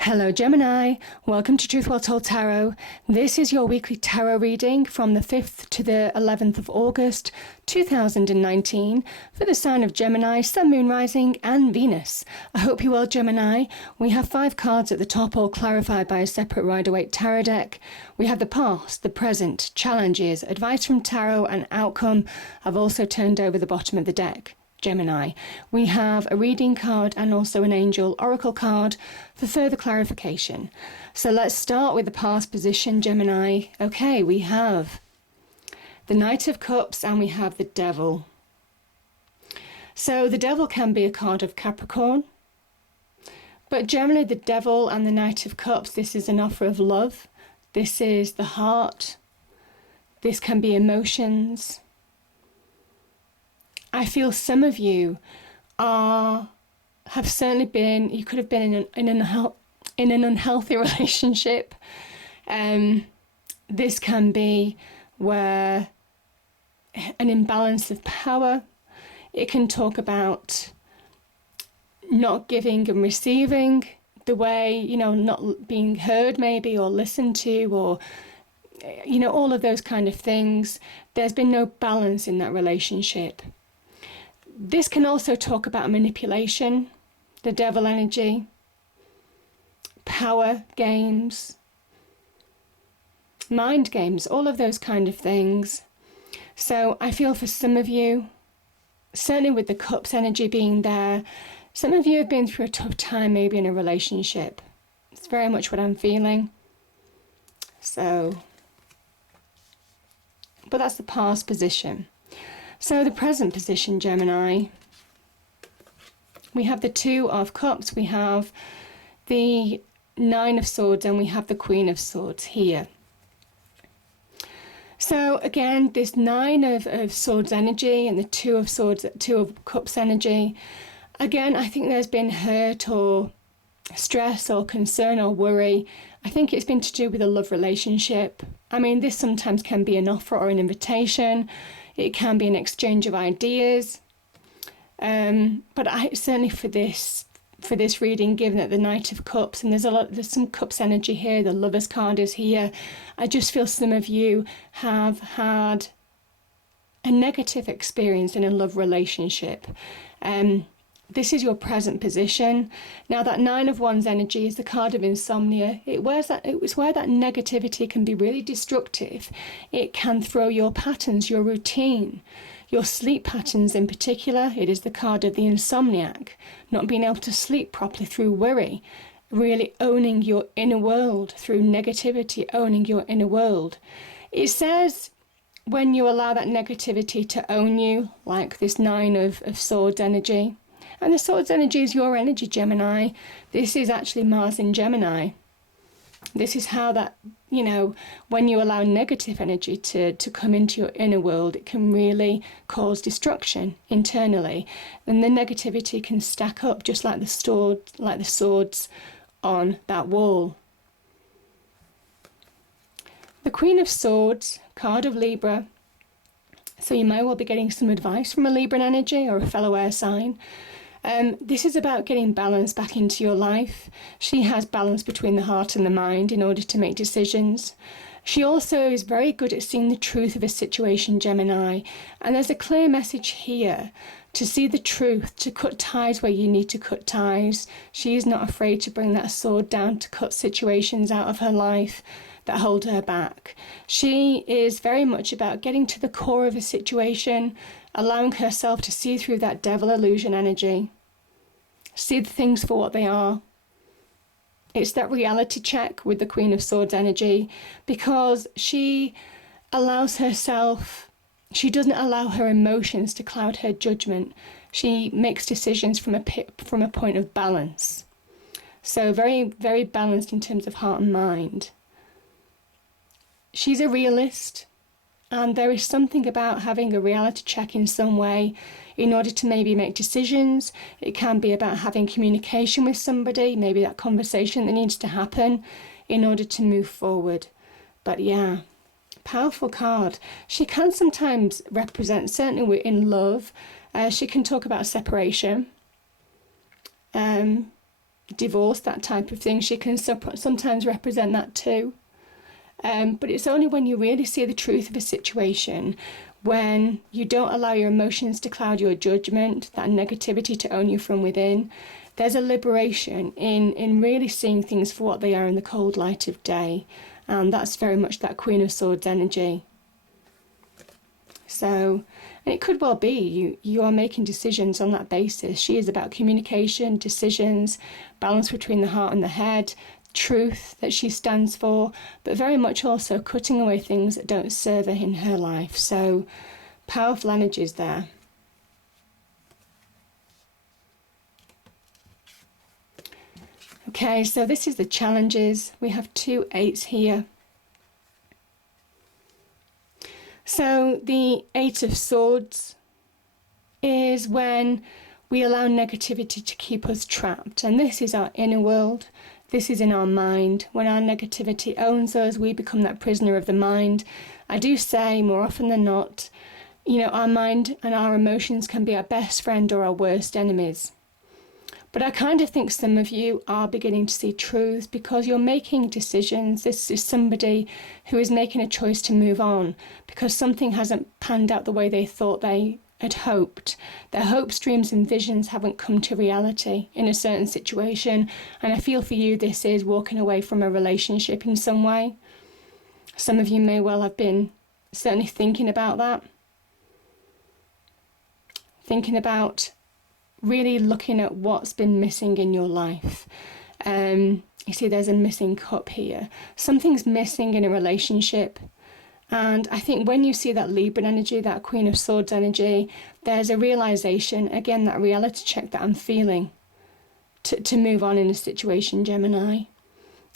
Hello Gemini, welcome to Truth Well Told Tarot. This is your weekly tarot reading from the 5th to the 11th of August 2019 for the sign of Gemini, Sun, Moon, Rising and Venus. I hope you're well, Gemini. We have 5 cards at the top, all clarified by a separate Rider-Waite tarot deck. We have the past, the present, challenges, advice from tarot and outcome. I've also turned over the bottom of the deck. Gemini. We have a reading card and also an angel oracle card for further clarification. So let's start with the past position, Gemini. Okay, we have the Knight of Cups and we have the Devil. So the Devil can be a card of Capricorn, but generally the Devil and the Knight of Cups, this is an offer of love. This is the heart. This can be emotions. I feel some of you have certainly been, you could have been in an unhealthy relationship. This can be where an imbalance of power. It can talk about not giving and receiving the way, not being heard maybe or listened to, or all of those kind of things. There's been no balance in that relationship. This can also talk about manipulation, the devil energy, power games, mind games, all of those kind of things. So I feel for some of you, certainly with the cups energy being there, some of you have been through a tough time maybe in a relationship. It's very much what I'm feeling. So, but that's the past position. So the present position, Gemini, we have the 2 of Cups, we have the 9 of Swords, and we have the Queen of Swords here. So again, this 9 of Swords energy and the 2 of Swords, 2 of Cups energy, again, I think there's been hurt or stress or concern or worry. I think it's been to do with a love relationship. I mean, this sometimes can be an offer or an invitation. It can be an exchange of ideas, but I certainly for this reading, given that the Knight of Cups and there's some Cups energy here, the Lovers card is here. I just feel some of you have had a negative experience in a love relationship. This is your present position. Now that 9 of Wands energy is the card of insomnia. It's where that negativity can be really destructive. It can throw your patterns, your routine, your sleep patterns in particular. It is the card of the insomniac, not being able to sleep properly through worry, really owning your inner world through negativity, owning your inner world. It says when you allow that negativity to own you, like this 9 of Swords energy, and the Swords energy is your energy, Gemini. This is actually Mars in Gemini. This is how that, when you allow negative energy to come into your inner world, it can really cause destruction internally. And the negativity can stack up just like the swords on that wall. The Queen of Swords, card of Libra. So you may well be getting some advice from a Libran energy or a fellow air sign. This is about getting balance back into your life. She has balance between the heart and the mind in order to make decisions. She also is very good at seeing the truth of a situation, Gemini. And there's a clear message here to see the truth, to cut ties where you need to cut ties. She is not afraid to bring that sword down to cut situations out of her life that hold her back. She is very much about getting to the core of a situation, allowing herself to see through that devil illusion energy. See the things for what they are. It's that reality check with the Queen of Swords energy, because she allows herself, she doesn't allow her emotions to cloud her judgment. She makes decisions from a point of balance. So very, very balanced in terms of heart and mind. She's a realist, and there is something about having a reality check in some way in order to maybe make decisions. It can be about having communication with somebody, maybe that conversation that needs to happen in order to move forward. But yeah, powerful card. She can sometimes represent, certainly in love, she can talk about separation. divorce, that type of thing. She can sometimes represent that too. But it's only when you really see the truth of a situation, when you don't allow your emotions to cloud your judgment, that negativity to own you from within. There's a liberation in really seeing things for what they are in the cold light of day. And that's very much that Queen of Swords energy. So, and it could well be you are making decisions on that basis. She is about communication, decisions, balance between the heart and the head, truth that she stands for, but very much also cutting away things that don't serve her in her life. So, powerful energies there. Okay, so this is the challenges. We have 2 8s here. So the 8 of Swords is when we allow negativity to keep us trapped. And this is our inner world. This is in our mind. When our negativity owns us, we become that prisoner of the mind. I do say more often than not, our mind and our emotions can be our best friend or our worst enemies. But I kind of think some of you are beginning to see truths because you're making decisions. This is somebody who is making a choice to move on because something hasn't panned out the way they thought they had hoped. Their hopes, dreams and visions haven't come to reality in a certain situation. And I feel for you this is walking away from a relationship in some way. Some of you may well have been certainly thinking about that. Thinking about really looking at what's been missing in your life. You see there's a missing cup here. Something's missing in a relationship. And I think when you see that Libra energy, that Queen of Swords energy, there's a realization, again, that reality check that I'm feeling to move on in a situation, Gemini.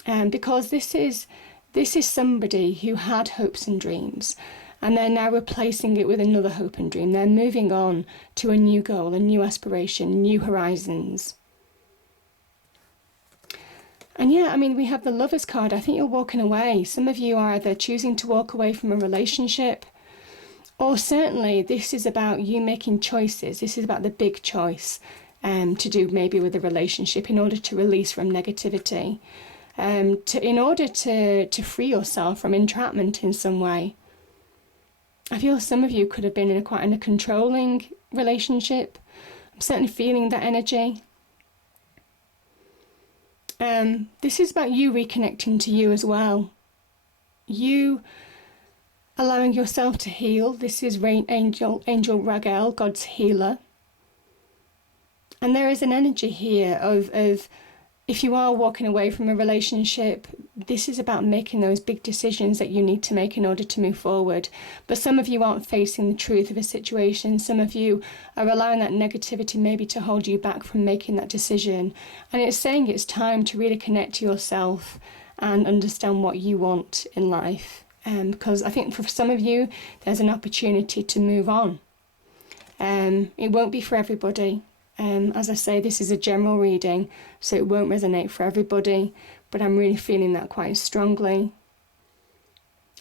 Because this is somebody who had hopes and dreams. And they're now replacing it with another hope and dream. They're moving on to a new goal, a new aspiration, new horizons. And yeah, we have the Lovers card. I think you're walking away. Some of you are either choosing to walk away from a relationship, or certainly this is about you making choices. This is about the big choice to do maybe with a relationship in order to release from negativity, in order to free yourself from entrapment in some way. I feel some of you could have been in a controlling relationship. I'm certainly feeling that energy. This is about you reconnecting to you as well. You allowing yourself to heal. This is Angel Raguel, God's healer. And there is an energy here of if you are walking away from a relationship, this is about making those big decisions that you need to make in order to move forward. But some of you aren't facing the truth of a situation. Some of you are allowing that negativity maybe to hold you back from making that decision. And it's saying it's time to really connect to yourself and understand what you want in life. Because I think for some of you, there's an opportunity to move on. It won't be for everybody. As I say, this is a general reading, so it won't resonate for everybody, but I'm really feeling that quite strongly.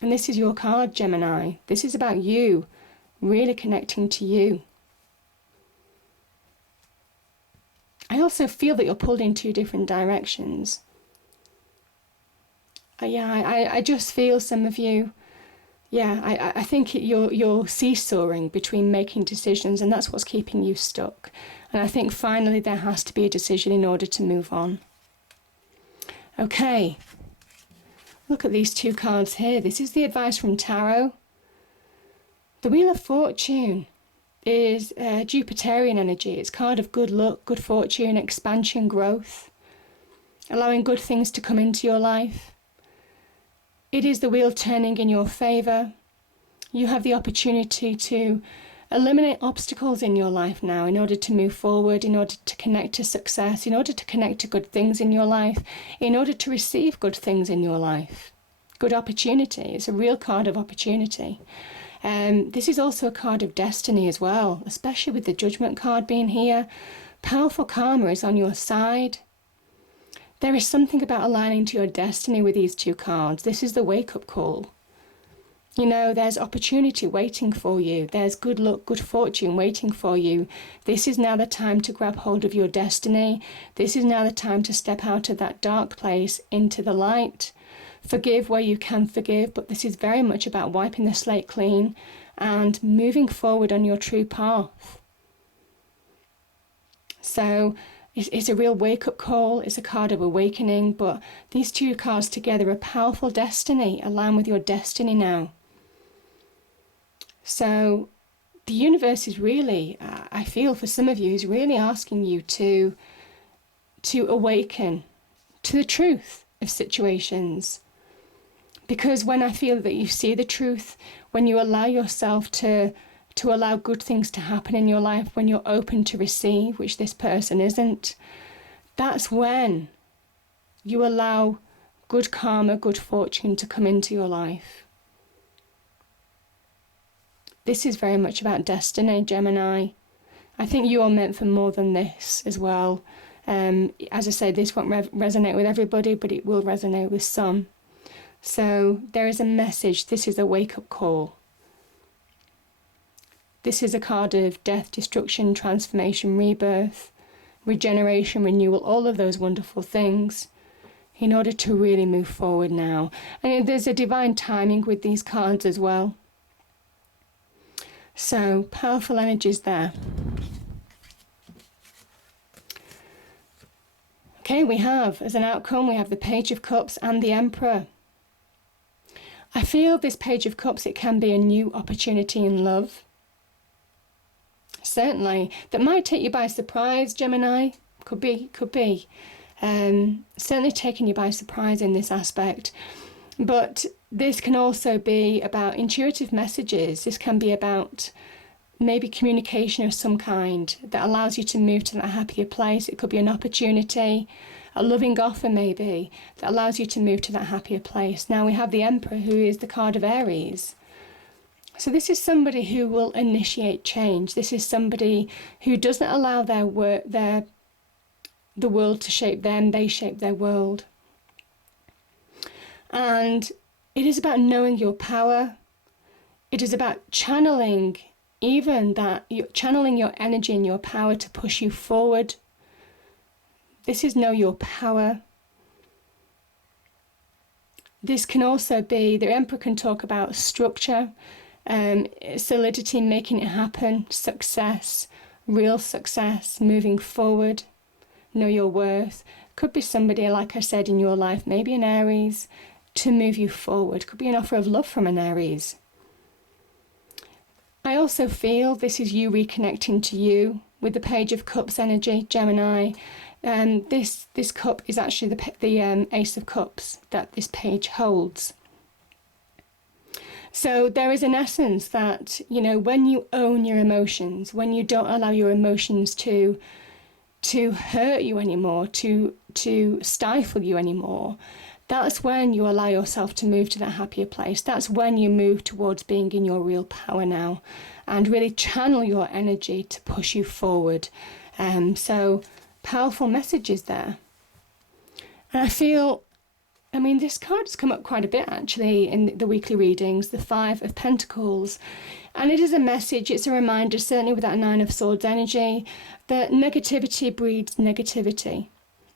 And this is your card, Gemini. This is about you, really connecting to you. I also feel that you're pulled in 2 different directions. I just feel some of you, I think you're seesawing between making decisions, and that's what's keeping you stuck. And I think finally there has to be a decision in order to move on. Okay, look at these 2 cards here. This is the advice from Tarot. The Wheel of Fortune is Jupiterian energy. It's a card of good luck, good fortune, expansion, growth, allowing good things to come into your life. It is the wheel turning in your favour. You have the opportunity to eliminate obstacles in your life now in order to move forward, in order to connect to success, in order to connect to good things in your life, in order to receive good things in your life. Good opportunity. It's a real card of opportunity. This is also a card of destiny as well, especially with the Judgment card being here. Powerful karma is on your side. There is something about aligning to your destiny with these 2 cards. This is the wake-up call. You know, there's opportunity waiting for you. There's good luck, good fortune waiting for you. This is now the time to grab hold of your destiny. This is now the time to step out of that dark place into the light. Forgive where you can forgive, but this is very much about wiping the slate clean and moving forward on your true path. So it's a real wake-up call. It's a card of awakening, but these two cards together are powerful destiny. Align with your destiny now. So the universe is really, I feel for some of you, is really asking you to awaken to the truth of situations. Because when I feel that you see the truth, when you allow yourself to allow good things to happen in your life, when you're open to receive, which this person isn't, that's when you allow good karma, good fortune to come into your life. This is very much about destiny, Gemini. I think you are meant for more than this as well. As I say, this won't resonate with everybody, but it will resonate with some. So there is a message. This is a wake-up call. This is a card of death, destruction, transformation, rebirth, regeneration, renewal, all of those wonderful things in order to really move forward now. And there's a divine timing with these cards as well. So powerful energies there. Okay, we have, as an outcome, we have the Page of Cups and the Emperor. I feel this Page of Cups, it can be a new opportunity in love. Certainly. That might take you by surprise, Gemini. Could be. Certainly taking you by surprise in this aspect. But this can also be about intuitive messages. This can be about maybe communication of some kind that allows you to move to that happier place. It could be an opportunity, a loving offer maybe, that allows you to move to that happier place. Now we have the Emperor, who is the card of Aries. So this is somebody who will initiate change. This is somebody who doesn't allow the world to shape them. They shape their world. And it is about knowing your power. It is about channeling channeling your energy and your power to push you forward. This is know your power. This can also be, the Emperor can talk about structure, solidity, making it happen, success, real success, moving forward, know your worth. Could be somebody, like I said, in your life, maybe an Aries, to move you forward. Could be an offer of love from an Aries. I also feel this is you reconnecting to you with the Page of Cups energy, Gemini. This cup is actually the Ace of Cups that this page holds. So there is an essence that, you know, when you own your emotions, when you don't allow your emotions to hurt you anymore, to stifle you anymore, that's when you allow yourself to move to that happier place. That's when you move towards being in your real power now and really channel your energy to push you forward. So powerful messages there. And I feel, I mean, this card has come up quite a bit actually in the weekly readings, the 5 of Pentacles. And it is a message, it's a reminder, certainly with that 9 of Swords energy, that negativity breeds negativity.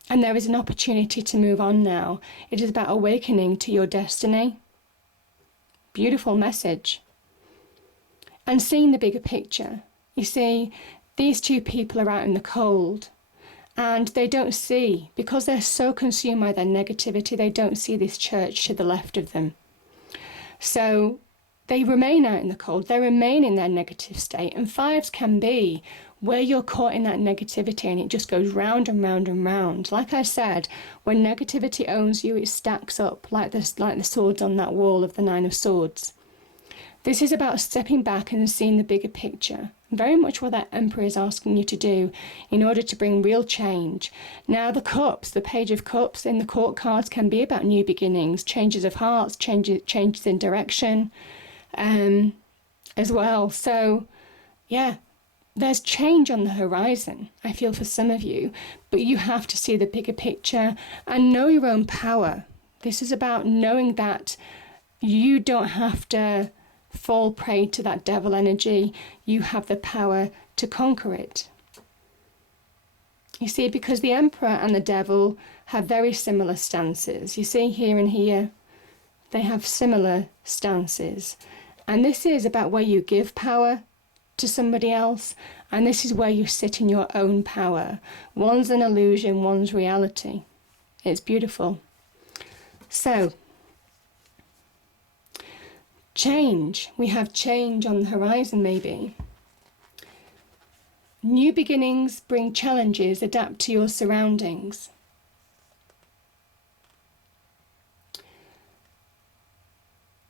And there is an opportunity to move on now. It is about awakening to your destiny. Beautiful message. And seeing the bigger picture. You see, these two people are out in the cold. And they don't see, because they're so consumed by their negativity, they don't see this church to the left of them. So they remain out in the cold, they remain in their negative state. And 5s can be where you're caught in that negativity and it just goes round and round and round. Like I said, when negativity owns you, it stacks up like the swords on that wall of the 9 of Swords. This is about stepping back and seeing the bigger picture. Very much what that Emperor is asking you to do in order to bring real change. Now the Cups, the Page of Cups in the court cards can be about new beginnings, changes of hearts, changes in direction as well. So yeah, there's change on the horizon, I feel, for some of you, but you have to see the bigger picture and know your own power. This is about knowing that You don't have to fall prey to that devil energy. You have the power to conquer it. You see, because the Emperor and the Devil have very similar stances. You see, here and here, they have similar stances. And this is about where you give power to somebody else, and this is where you sit in your own power. One's an illusion, one's reality. It's beautiful. So, change. We have change on the horizon, maybe. New beginnings bring challenges. Adapt to your surroundings.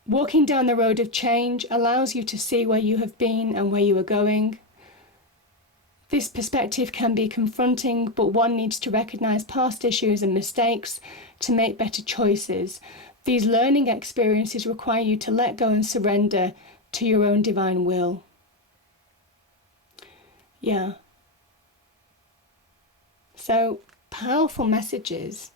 Walking down the road of change allows you to see where you have been and where you are going. This perspective can be confronting, but one needs to recognize past issues and mistakes to make better choices. These learning experiences require you to let go and surrender to your own divine will. Yeah. So, powerful messages.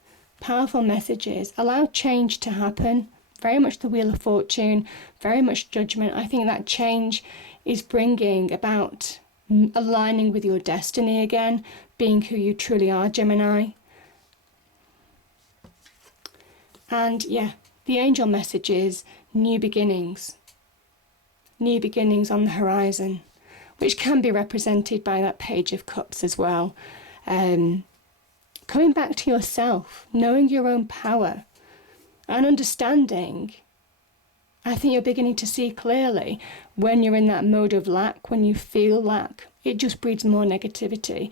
Allow change to happen. Very much the Wheel of Fortune, very much judgment. I think that change is bringing about aligning with your destiny again, being who you truly are, Gemini. And yeah, the angel message is new beginnings. New beginnings on the horizon, which can be represented by that Page of Cups as well. Coming back to yourself, knowing your own power, and understanding. I think you're beginning to see clearly when you're in that mode of lack, when you feel lack, it just breeds more negativity.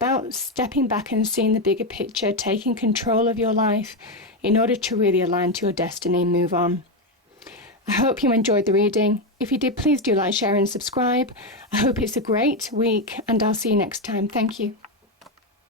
About stepping back and seeing the bigger picture, taking control of your life in order to really align to your destiny and move on. I hope you enjoyed the reading. If you did, please do like, share and subscribe. I hope it's a great week, and I'll see you next time. Thank you.